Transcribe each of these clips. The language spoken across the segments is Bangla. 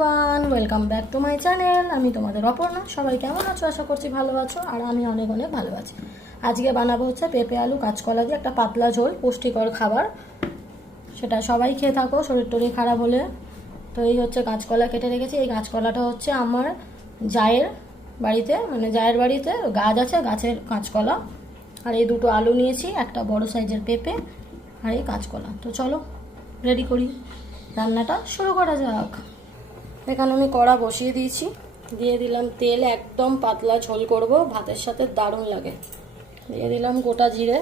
Everyone, welcome back to my channel. আমি তোমাদের অপর্ণা। সবাই কেমন আছো? আশা করছি ভালো আছো, আর আমি অনেক অনেক ভালো আছি। আজকে বানাবো হচ্ছে পেঁপে আলু কাঁচকলা দিয়ে একটা পাতলা ঝোল, পুষ্টিকর খাবার। সেটা সবাই খেয়ে থাকো শরীর টরীর খারাপ হলে। তো এই হচ্ছে কাঁচকলা কেটে রেখেছি। এই কাঁচকলাটা হচ্ছে আমার জায়ের বাড়িতে, মানে জায়ের বাড়িতে গাছ আছে, গাছের কাঁচকলা। আর এই দুটো আলু নিয়েছি, একটা বড় সাইজের পেঁপে, আর এই কাঁচকলা। তো চলো রেডি করি, রান্নাটা শুরু করা যাক। এখানে আমি কড়া বসিয়ে দিয়েছি, দিয়ে দিলাম তেল। একদম পাতলা ঝোল করব, ভাতের সাথে দারুণ লাগে। দিয়ে দিলাম গোটা জিরে,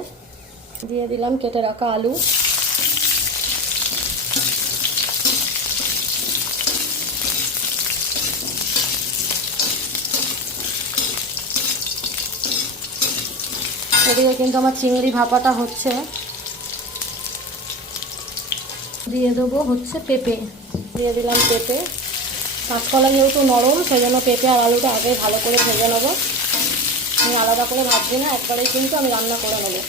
দিয়ে দিলাম কেটে রাখা আলু, এদিকে কিন্তু আমার চিংড়ি ভাপাটা হচ্ছে। দিয়ে দেবো হচ্ছে পেঁপে, দিয়ে দিলাম পেঁপে। কাঁচকলা যেহেতু নরম, সেই জন্য পেঁপে আর আলুটা আগে ভালো করে ভেজে নেবো। আমি আলাদা করে ভাজছি না, একবারেই কিন্তু আমি রান্না করে নেবো।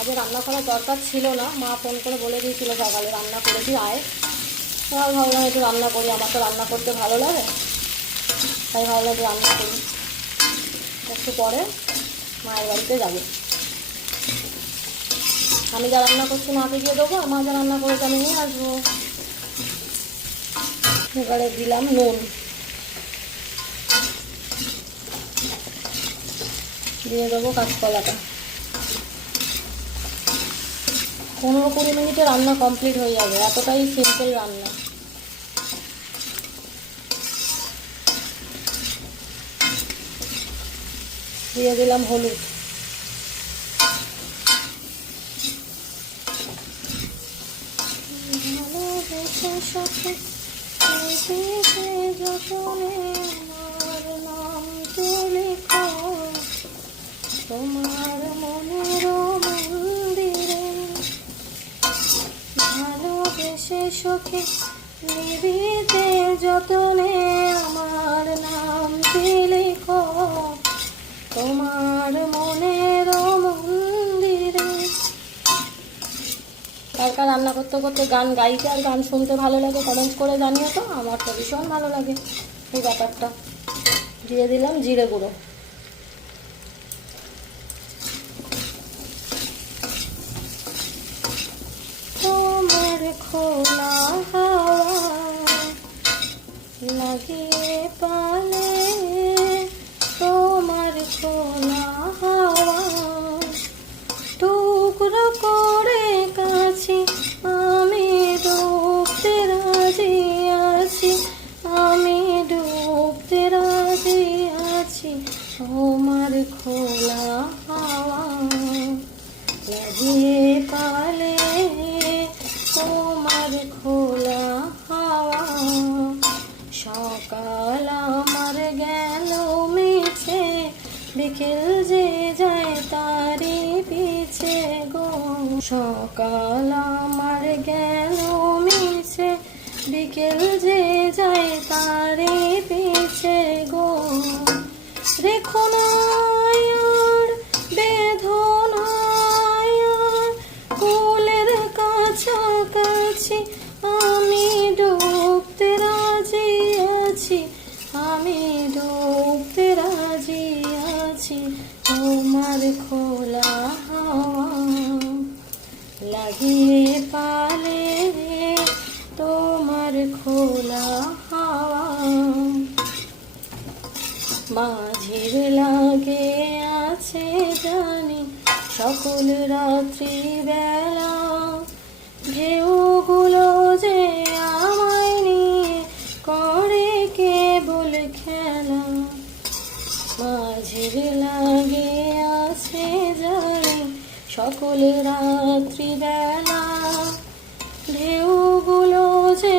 আগে রান্না করার দরকার ছিল না, মা ফোন করে বলে দিয়েছিল সকালে রান্না করেছি আয়। আর ভাবলাম একটু রান্না করি, আমার তো রান্না করতে ভালো লাগে, তাই ভাবলাম একটু রান্না করি। একটু পরে মায়ের বাড়িতে যাবো। আমি যা রান্না করছি মাকে গিয়ে দেবো, আর মা যা রান্না করেছে আমি নিয়ে আসবো। এবারে দিলাম নুন, দিয়ে দেবো কাঁচকলাটা। 15-20 মিনিটে রান্না কমপ্লিট হয়ে যাবে, এতটাই সিম্পল রান্না। দিয়ে দিলাম হলুদ, তোমার মনের মন্দিরে ভালোবেসে সখে নিবিতে যতনে আমার নামটি লিখো, তোমার মনের মন্দিরে। কার কার রান্না করতে করতে গান গাইতে আর গান শুনতে ভালো লাগে কমেন্ট করে জানিও তো। আমার তো ভীষণ ভালো লাগে এই ব্যাপারটা। দিয়ে দিলাম জিরে গুঁড়ো, তোমার খোলা হাওয়া লাগিয়ে পালে, তোমার খোলা হাওয়া টুকরো করে কাছে আমি ডুবতে রাজি আছি, আমি ডুবতে রাজি আছি। তোমার খোলা হাওয়া লাগিয়ে পালে, তোমার খোলা হাওয়া। সকাল আমার গেল মিছে, বিকেল যে যায় তারি পিছে গো। সকাল আমার গেল মিছে, বিকেল যে যায় তারি পিছে গো। রেখো না আর বেদনায় কোলের কাছাকাছি, আমি ডুবতে রাজি আছি, আমি ডুবতে রাজি আছি। তোমার খোলা হাওয়া লাগিয়ে পালে, তোমার খোলা হাওয়া। মাঝির লাগে আছে জানি সকল রাত্রি বেলা, ঢেউগুলো যে আমায় নিয়ে করে কেবল খেলা। মাঝির লাগে আছে জানি সকল রাত্রি বেলা, ঢেউগুলো যে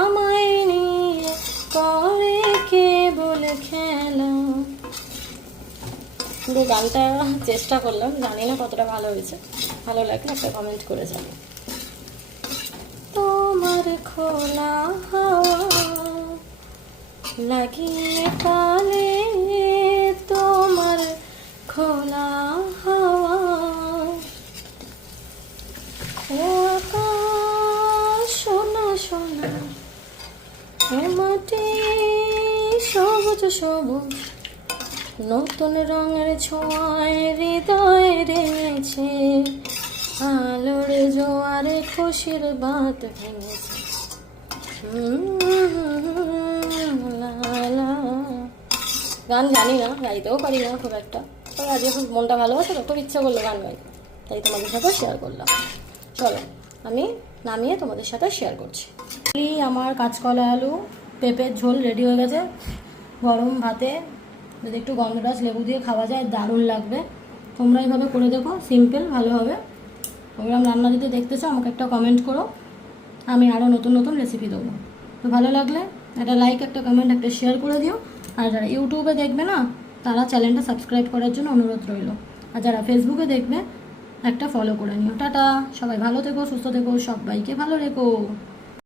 আমায় নিয়ে করে কেবল খেলা। পুরো গানটা চেষ্টা করলাম, জানি না কতটা ভালো হয়েছে। ভালো লাগলে একটা কমেন্ট করে যাবে। তোমার খোলা হাওয়া লাগিয়ে পালে, তোমার খোলা হাওয়া। ও আকাশ সোনা সোনা এ মাটি সবুজ সবুজ নতুন রঙের ছোঁয়ায় হৃদয় রেঙেছে, আলোর জোয়ারে খুশির বাত ভেঙেছে। লা লা। গান জানি না, গাইতেও পারি না খুব একটা, তবে আজ এখন মনটা ভালো আছে তো, খুব ইচ্ছা করলো গান গাই, তাই তোমাদের সাথে শেয়ার করলাম। চলো আমি নামিয়ে তোমাদের সাথে শেয়ার করছি। আমার কাঁচকলা আলু পেঁপের ঝোল রেডি হয়ে গেছে। গরম ভাতে যদি একটু গন্ধরাজ লেবু দিয়ে খাওয়া যায় দারুণ লাগবে। তোমরা এইভাবে করে দেখো, সিম্পল ভালো হবে। ওরকম রান্না যদি দেখতে চাও আমাকে একটা কমেন্ট করো, আমি আরও নতুন নতুন রেসিপি দেবো। তো ভালো লাগলে একটা লাইক, একটা কমেন্ট, একটা শেয়ার করে দিও। আর যারা ইউটিউবে দেখবে না তারা চ্যানেলটা সাবস্ক্রাইব করার জন্য অনুরোধ রইল। আর যারা ফেসবুকে দেখবে একটা ফলো করে নিও। টাটা, সবাই ভালো থেকো, সুস্থ থেকো, সবাইকে ভালো রেখো।